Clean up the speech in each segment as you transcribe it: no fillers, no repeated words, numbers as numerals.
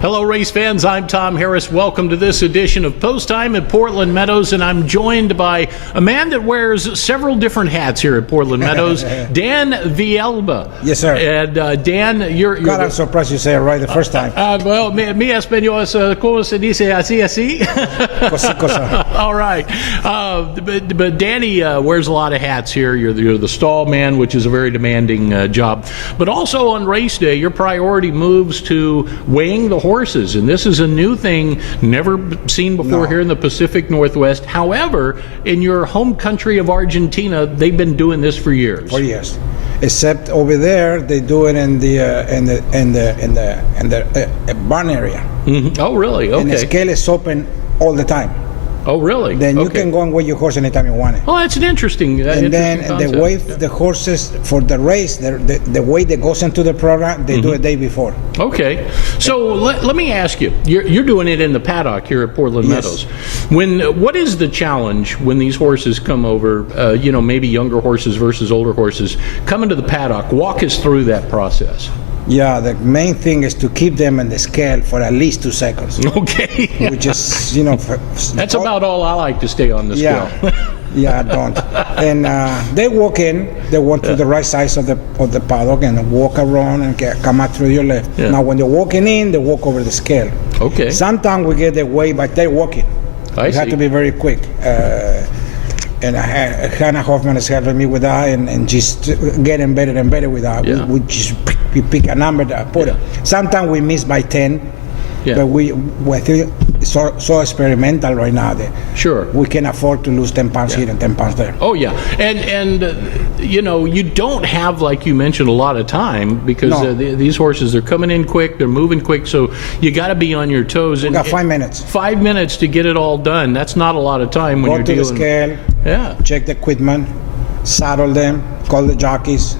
Hello, race fans. I'm Tom Harris. Welcome to this edition of Post Time at Portland Meadows, and I'm joined by a man that wears several different hats here at Portland Meadows, Dan Villalba. Yes, sir. And Dan, you're God, I'm surprised you say it right the first time. Well, mi español es como se dice así, así. Cosa. All right. But Danny wears a lot of hats here. You're the stall man, which is a very demanding job. But also on race day, your priority moves to weighing the horses, and this is a new thing never seen before here in the Pacific Northwest. However, in your home country of Argentina, they've been doing this for years. For years, except over there they do it in the barn area. Mm-hmm. Oh, really? Okay. And the scale is open all the time. Oh, really? Then you can go and weigh your horse anytime you want it. Oh, that's an interesting. And then concept. they weigh the horses for the race. The weight that goes into the program, they do a day before. Okay, so let me ask you. You're doing it in the paddock here at Portland Meadows. What is the challenge when these horses come over? Maybe younger horses versus older horses come into the paddock. Walk us through that process. Yeah, the main thing is to keep them in the scale for at least 2 seconds. Okay. Which is, that's about all I like to stay on the scale. Yeah, I don't. And they walk in, they walk to the right side of the paddock and walk around and come out through your left. Yeah. Now, when they're walking in, they walk over the scale. Okay. Sometimes we get the way, but they're walking. You have to be very quick. And Hannah Hoffman is helping me with that, and just getting better and better with that. Yeah. We just pick a number that put it. Sometimes we miss by 10, but we think it's so experimental right now that we can afford to lose 10 pounds here and 10 pounds there. Oh yeah, and you don't have, like you mentioned, a lot of time because these horses, they're coming in quick, they're moving quick, so you got to be on your toes. We got 5 minutes. 5 minutes to get it all done. That's not a lot of time when you're dealing. Go to the scale, check the equipment, saddle them, call the jockeys,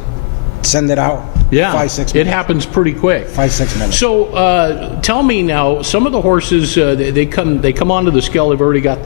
send it out. Yeah, 5-6 minutes. It happens pretty quick. 5-6 minutes. So tell me now, some of the horses, they come onto the scale, they've already got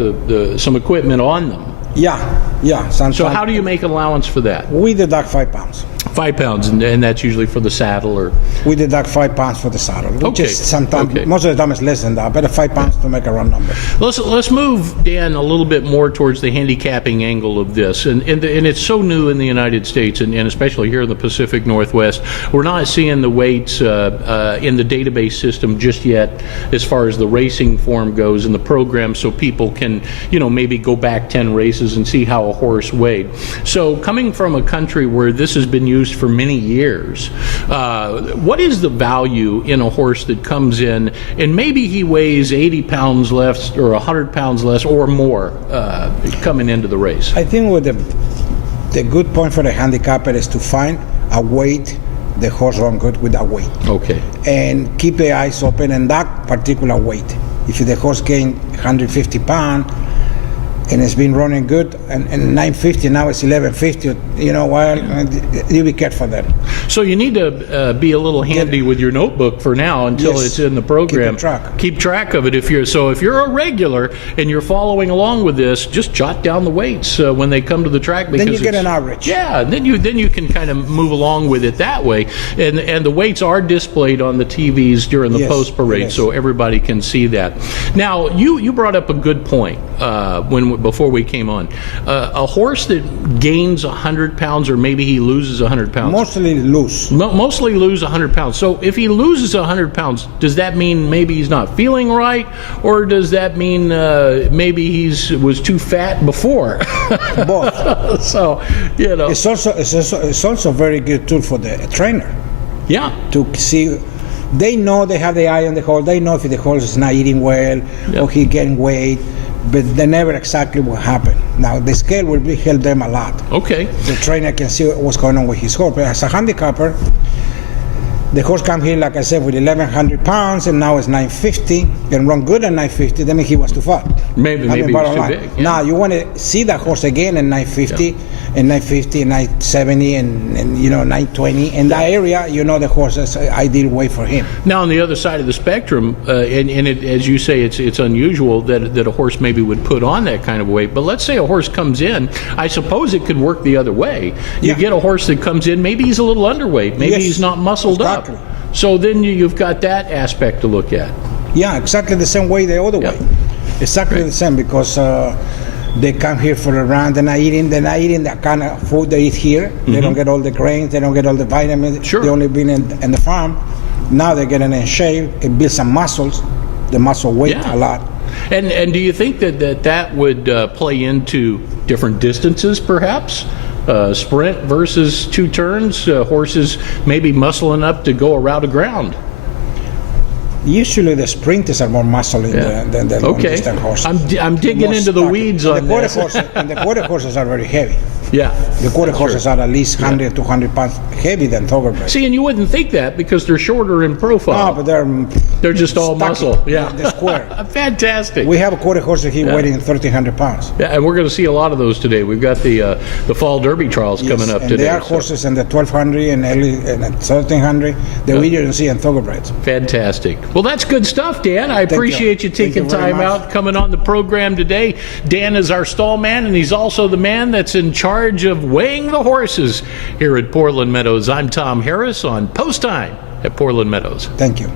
some equipment on them. Yeah. So how do you make an allowance for that? We deduct 5 pounds. 5 pounds, and that's usually for the saddle, or we deduct 5 pounds for the saddle. Which is sometimes, most of the time, it's less than that, but 5 pounds to make a round number. Let's move, Dan, a little bit more towards the handicapping angle of this, and it's so new in the United States, and especially here in the Pacific Northwest. We're not seeing the weights in the database system just yet, as far as the racing form goes in the program, so people can, maybe go back 10 races and see how a horse weighed. So coming from a country where this has been used for many years, what is the value in a horse that comes in and maybe he weighs 80 pounds less or 100 pounds less or more coming into the race? I think what the good point for the handicapper is to find a weight the horse run good with that weight. Okay. And keep the eyes open in that particular weight. If the horse gained 150 pounds and it's been running good, and 950, now it's 1150, you be careful then. So you need to be a little handy with your notebook for now until it's in the program. Keep track of it. If you're a regular and you're following along with this, just jot down the weights when they come to the track. Because then you get an average. Yeah, then you can kind of move along with it that way. And the weights are displayed on the TVs during the post parade, so everybody can see that. Now, you brought up a good point before we came on. A horse that gains 100 pounds, or maybe he loses 100 pounds. Mostly lose. Mostly lose 100 pounds. So if he loses 100 pounds, does that mean maybe he's not feeling right, or does that mean maybe he was too fat before? Both. So it's also a very good tool for the trainer. Yeah. To see. They know, they have the eye on the horse. They know if the horse is not eating well or he getting weight, but they never exactly what happened. Now, the scale will help them a lot. Okay. The trainer can see what's going on with his horse. But as a handicapper, the horse come here, like I said, with 1,100 pounds, and now it's 950, and run good at 950, that means he was too fat. Maybe he was too big. Yeah. Now, you want to see that horse again at 950, and 950, and 970, and 920. In that area, the horse is ideal weight for him. Now, on the other side of the spectrum, as you say, it's unusual that a horse maybe would put on that kind of weight. But let's say a horse comes in, I suppose it could work the other way. You get a horse that comes in, maybe he's a little underweight, maybe he's not muscled up. So then you've got that aspect to look at. Yeah, exactly the same way the other way. Exactly the same, because they come here for a run. They're not eating that kind of food they eat here. They don't get all the grains. They don't get all the vitamins. Sure. They only been in the farm. Now they're getting in shape. It builds some muscles. The muscle weight a lot. And do you think that would play into different distances, perhaps? Sprint versus 2 turns, horses maybe muscling up to go around the ground. Usually the sprinters are more muscly than the long distance horses. I'm digging into the weeds on this. And the quarter horses are very heavy. Yeah. The quarter horses are at least 100, 200 pounds heavy than thoroughbreds. See, and you wouldn't think that because they're shorter in profile. No, but they're just all muscle. Yeah. They're square. Fantastic. We have a quarter horse here weighing 1,300 pounds. Yeah, and we're going to see a lot of those today. We've got the fall derby trials coming up today. There are horses in the 1,200 and the 1,300 that we didn't see in thoroughbreds. Fantastic. Well, that's good stuff, Dan. I appreciate you taking time out, coming on the program today. Dan is our stall man, and he's also the man that's in charge of weighing the horses here at Portland Meadows. I'm Tom Harris on Post Time at Portland Meadows. Thank you.